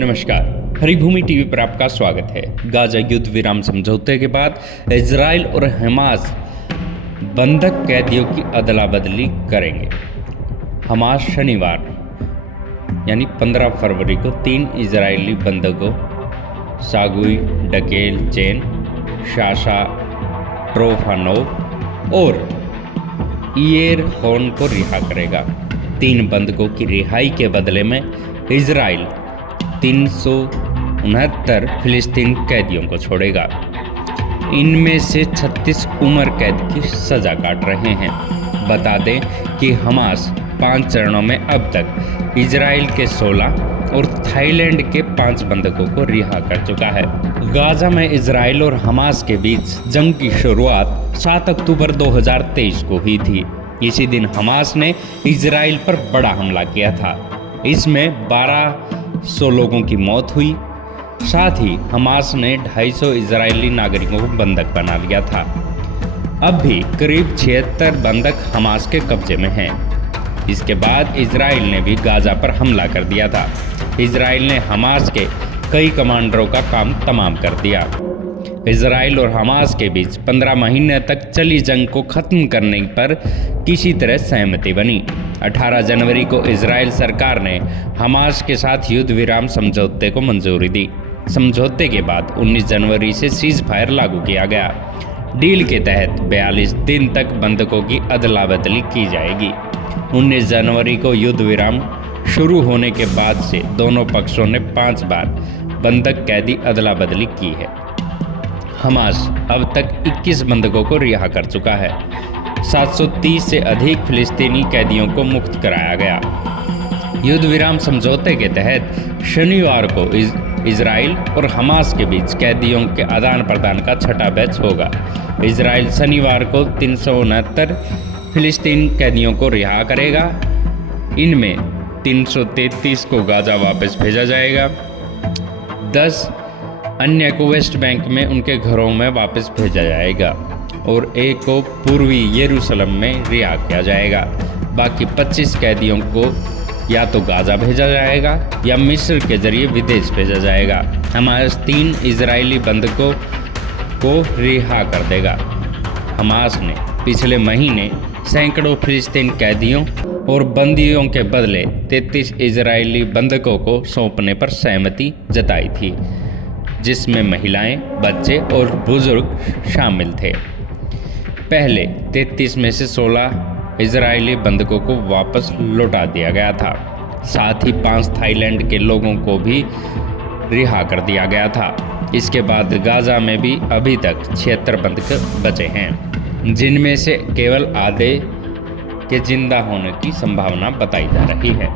नमस्कार, हरिभूमि टीवी पर आपका स्वागत है। गाजा युद्ध विराम समझौते के बाद इजराइल और हमास बंधक कैदियों की अदला बदली करेंगे। हमास शनिवार यानी 15 फरवरी को 3 इजरायली बंधकों सागुई डकेल चेन, शाशा ट्रोफानोव और ईयर होर्न को रिहा करेगा। 3 बंधकों की रिहाई के बदले में इजराइल 369 फिलिस्तीन कैदियों को छोड़ेगा। इनमें से 36 उम्र कैद की सजा काट रहे हैं। बता दें कि हमास 5 चरणों में अब तक इजराइल के 16 और थाईलैंड के 5 बंधकों को रिहा कर चुका है। गाजा में इजराइल और हमास के बीच जंग की शुरुआत 7 अक्टूबर 2023 को हुई थी। इसी दिन हमास ने इजराइल पर बड़ा हमला किया था। इसमें 1200 लोगों की मौत हुई। साथ ही हमास ने 250 इजरायली नागरिकों को बंधक बना लिया था। अब भी करीब 76 बंधक हमास के कब्जे में हैं। इसके बाद इजराइल ने भी गाजा पर हमला कर दिया था। इजराइल ने हमास के कई कमांडरों का काम तमाम कर दिया। इजराइल और हमास के बीच 15 महीने तक चली जंग को खत्म करने पर किसी तरह सहमति बनी। 18 जनवरी को इजराइल सरकार ने हमास के साथ युद्ध विराम समझौते को मंजूरी दी। समझौते के बाद 19 जनवरी से सीज फायर लागू किया गया। डील के तहत 42 दिन तक बंधकों की अदला बदली की जाएगी। 19 जनवरी को युद्ध विराम शुरू होने के बाद से दोनों पक्षों ने 5 बार बंधक कैदी अदला बदली की है। हमास अब तक 21 बंधकों को रिहा कर चुका है। 730 से अधिक फिलिस्तीनी कैदियों को मुक्त कराया गया। युद्ध विराम समझौते के तहत शनिवार को इजराइल और हमास के बीच कैदियों के आदान प्रदान का छठा बैच होगा। इजराइल शनिवार को 369 फिलिस्तीन कैदियों को रिहा करेगा। इनमें 333 को गाजा वापस भेजा जाएगा। 10 अन्य को वेस्ट बैंक में उनके घरों में वापस भेजा जाएगा और एक को पूर्वी यरूशलेम में रिहा किया जाएगा। बाकी 25 कैदियों को या तो गाजा भेजा जाएगा या मिस्र के जरिए विदेश भेजा जाएगा। हमास 3 इजरायली बंधकों को रिहा कर देगा। हमास ने पिछले महीने सैकड़ों फिलिस्तीन कैदियों और बंदियों के बदले 33 इजरायली बंधकों को सौंपने पर सहमति जताई थी, जिसमें महिलाएं, बच्चे और बुजुर्ग शामिल थे। पहले 33 में से 16 इजरायली बंधकों को वापस लौटा दिया गया था। साथ ही 5 थाईलैंड के लोगों को भी रिहा कर दिया गया था। इसके बाद गाजा में भी अभी तक 76 बंधक बचे हैं, जिनमें से केवल आधे के जिंदा होने की संभावना बताई जा रही है।